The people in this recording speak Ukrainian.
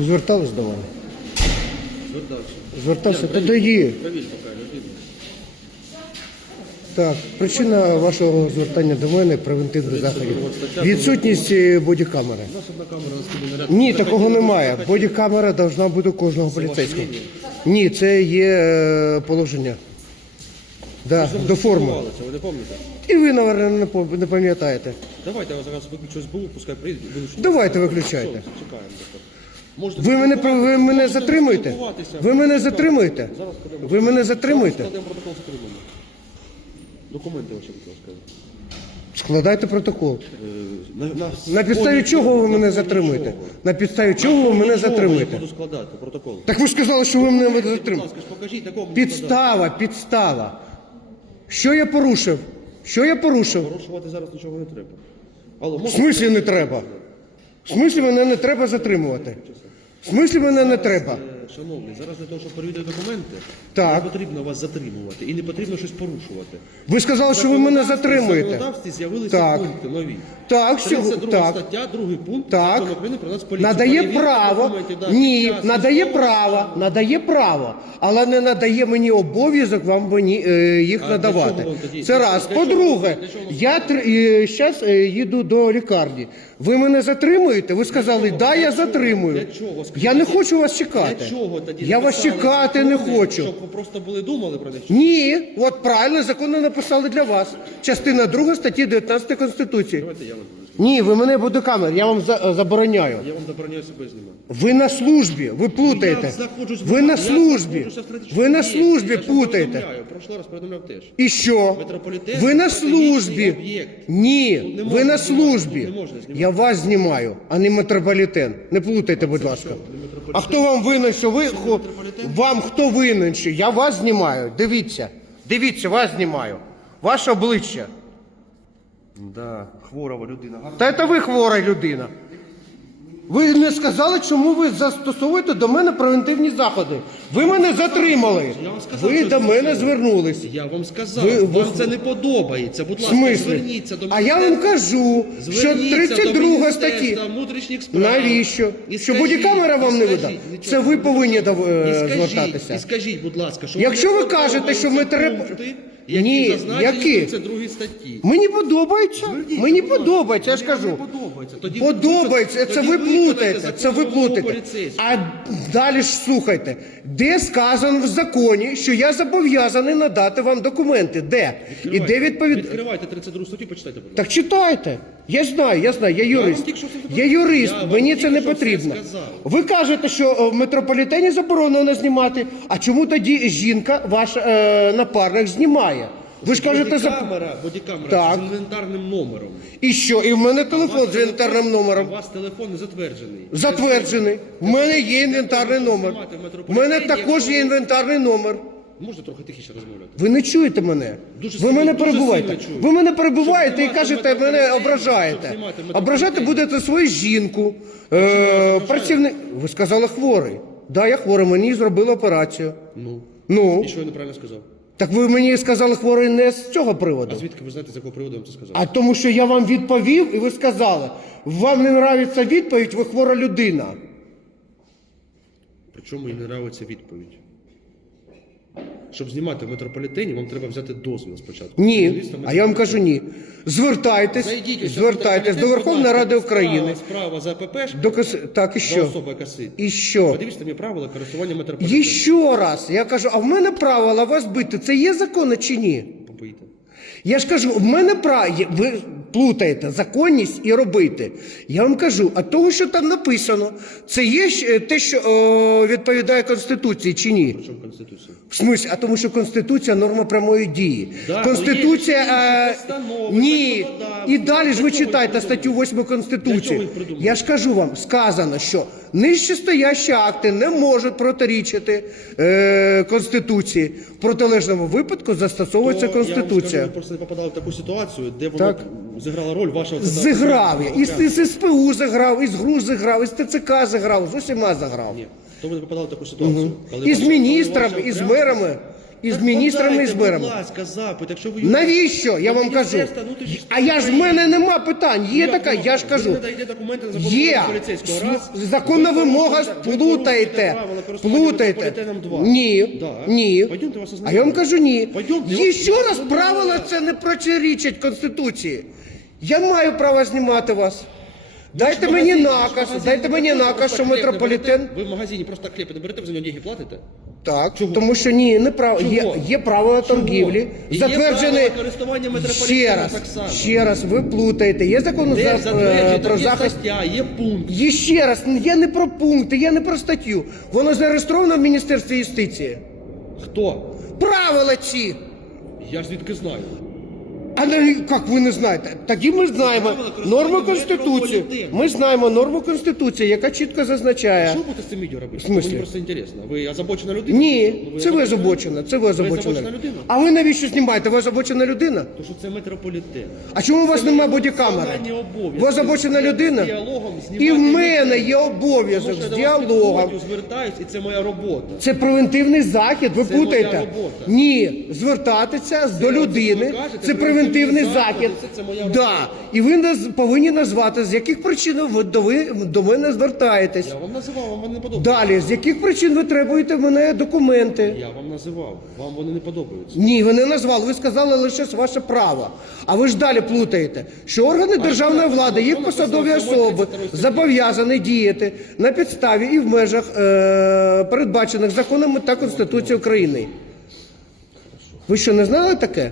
Ви звертались до мене? Звертався. Звертався тоді. Провіть поки людину. Так, причина вашого звертання до мене превентивних заходів. Відсутність е, бодікамери. У нас одна камера на стіні наряд. Ні, такого немає. Бодікамера повинна бути у кожного поліцейського. Ні, це є е, положення. Да, до форми. Спілкувалися, Ви не пам'ятаєте? І ви, мабуть, не пам- не пам'ятаєте. Давайте я зараз виключу СБУ, пускай приїде. вилучить. Давайте Все, виключайте. чекаємо. Можете Ви мене, ви мене можете затримуєте? спілкуватися. Ви мене затримуєте? Зараз. Ви мене затримуєте? Складемо протокол затримання. Документи ваші, будь ласка. Складайте протокол. Е, На, на, На підставі чого ви мене затримуєте? На підставі чого ви мене Я затримуєте? буду складати протокол. Так ви ж сказали, що ви мене Будь затримуєте. ласка, ж покажіть, такого Підстава, підстава. Що я порушив? Що я порушив? Порушувати зараз нічого не треба. Алло, В можна? смислі не треба? В смислі мене не треба затримувати? В смислі мене не треба? Е, Шановний, зараз для того, щоб перевірити документи, Так. не потрібно вас затримувати і не потрібно щось порушувати. Ви сказали, що ви мене В затримуєте. законодавстві з'явилися Так. пункти нові. Так, що 32 так. стаття, другий пункт Так. Закону України про нас поліцію. Надає Перевірка право, документів, да, ні, час надає військового право, стану. надає право, але не надає мені обов'язок вам мені е, їх для надавати. чого вам тоді? Це Для раз. чого? По-друге, Для чого? я зараз їду до лікарні. Ви мене затримуєте? Ви сказали, да, я затримую. Для чого? Я не хочу вас чекати. Для чого тоді Я вас написали чекати не закони, хочу. Щоб ви просто були думали про них? Ні, от правильно законно написали для вас. Частина 2 статті 19 Конституції. Давайте я вам буду. Ні, ви мене буде камер, я вам за- забороняю. Я вам забороняю себе знімати. Ви на службі, ви плутаєте. Я знаходжусь Ви на службі. Ви на службі плутаєте. повідомляю. Прошлий раз повідомляв теж. І що? Метрополітен Ви на – службі. об'єкт. Ні, не ви можна на знімати, службі. тут не можна знімати. Я вас знімаю, а не метрополітен. Не плутайте, будь ласка. А хто вам винен, що ви хо- вам хто винен? що Я вас знімаю. Дивіться. Дивіться, вас знімаю. Ваше обличчя. Да, Хворого людина. Та це ви хвора людина. Ви не сказали, чому ви застосовуєте до мене превентивні заходи. Ви мене затримали. Я вам сказав, Ви що до мене застосовую. звернулись. Я вам сказав, Ви- вам ви- це не подобається. Будь В ласка, смислі? зверніться до А я вам кажу, що Зверніться 32 до статті. Міністерства внутрішніх справ. Навіщо? І Що скажіть, бодікамера вам і не скажіть, вида? нічого, Це ви повинні і дав- е, скажіть, звертатися. І скажіть, будь ласка, що Якщо ви кажете, що ми треба- пункти, Ні, які зазначені які? в 32 статті. Мені подобається. Зверніться, Мені подобається, я ж вам кажу. не подобається. Тоді Подобається, тоді це ви плутаєте. закон Це ви вимогу плутаєте. поліцейського. А далі ж слухайте, де сказано в законі, що я зобов'язаний надати вам документи? Де? І де відповідь? Відкривайте 32 статтю, почитайте, будь ласка. Так читайте. Я знаю, я знаю, я юрист. вам тільки що це Я юрист, Я вам мені тільки це не що все потрібно. сказав. Ви кажете, що е, в метрополітені заборонено знімати. А чому тоді жінка, ваш е, напарник, знімає? Ви ж кажете, за... Бодікамера, бодікамера Так. з інвентарним номером. і що? І в мене У телефон вас з інвентарним телефон- номером. У вас телефон не затверджений. Затверджений. В мене є інвентарний номер. У мене також є інвентарний номер. Можна трохи тихіше розмовляти? Ви не чуєте мене. Дуже Ви сильно- мене дуже перебуваєте. сильно чую. Ви мене перебуваєте і Щоб знімати кажете, мене метрополітен, ображаєте. знімати метрополітен. Ображати будете свою жінку, е, працівник. Ви сказали хворий. Да, я хворий, мені зробили операцію. Ну. Ну, І що я неправильно сказав? Так ви мені сказали хворий не з цього приводу. А звідки ви знаєте, з якого приводу я вам це сказав? А тому, що я вам відповів, і ви сказали, вам не нравиться відповідь, ви хвора людина. Причому і не нравиться відповідь. Щоб знімати в метрополітені, вам треба взяти дозвіл спочатку. Ні, а я вам кажу ні. Звертайтесь, Зайдіть у звертайтесь до Верховної Ради України. Справа, за ПП, До кос... Так, і що? особа, яка сидить. І що? Подивіться мені правила користування метрополітеном. І ще раз, я кажу, а в мене правила вас бити, це є законно чи ні? Попоїте. Я ж кажу, в мене право, ви плутаєте законність і робити. Я вам кажу, а того, що там написано, це є е, те, що е, відповідає Конституції чи ні? Причому Конституція? В смислі, а тому, що Конституція норма прямої дії. Да, Конституція. є е, ні. І далі ж ви читаєте статтю 8 Конституції. Я ж кажу вам, сказано, що нижчестоящі акти не можуть протирічити е, Конституції. В протилежному випадку застосовується То, Я вам скажу, Конституція. ви просто не попадали в таку ситуацію, де воно Так. Зіграла роль вашого Зіграв я. І з, з СПУ зіграв, і з ГРУ зіграв, і з ТЦК зіграв, з усіма зіграв. Ні, то ви не попадали в таку ситуацію. коли І з коли і з ваша мерами, із Так міністрами і подайте, з мерами. Будь ласка, запит, якщо ви... Навіщо? Я вам кажу. Міністерства внутрішніх А я ж в справ мене нема питань. Є Як така, можна? я ж Ви кажу. не даєте документи на Є поліцейського. Раз. законна Ви вимога, порушуєте- ви плутаєте. правила користування Плутаєте. метрополітеном 2. Ні. Да. Ні. Пойдемте вас А я вам кажу ні. Пойдемте, І я- ще раз, вас правила це не протирічать Конституції. Я маю право знімати вас. Дайте В мені магазині- в наказ, магазині дайте мені наказ, що хліб не метрополітен. Ви в магазині просто хліб не берете, ви за нього деньги платите? Так, тому що ні, не прав... є, Чого? є правила торгівлі, І є правила користування метрополітеном Ще раз, так само. ще раз, ви плутаєте. Є закон Де за, е, про є захист стаття, є пункт. І ще раз, я не про пункти, я не про статтю. Воно зареєстровано в Міністерстві юстиції. Хто? Правила ці. Я ж звідки знаю. А не як ви не знаєте? Тоді ми знаємо норму Конституції. Ми знаємо норму Конституції, яка чітко зазначає. Що будете з цим відео робити? В смислі? Мені просто інтересно. Ви озабочена людина? Ні, це ви озабочена це ви озабочена. людина? А ви навіщо знімаєте? Ви озабочена людина? То що це метрополітен. А чому у вас Це немає бодікамери? національні обов'язки. Ви озабочена З людина? діалогом знімати І в мене є обов'язок з діалогом. звертаюсь, і це моя робота. Це превентивний захід, ви Це моя путаєте. робота. Ні, звертатися до людини. ви кажете, Це превентивний превентивний захід. захід, це моя Да. І ви нас повинні назвати, з яких причин ви до, ви до мене звертаєтесь. Я вам називав, вам вони не подобаються. Далі, з яких причин ви требуєте в мене документи? Я вам називав, вам вони не подобаються. Ні, ви не назвали, ви сказали лише ваше право. А ви ж далі плутаєте, що органи державної влади, їх посадові особи зобов'язані діяти на підставі і в межах е- передбачених законами та Конституцією України. Ви що не знали таке?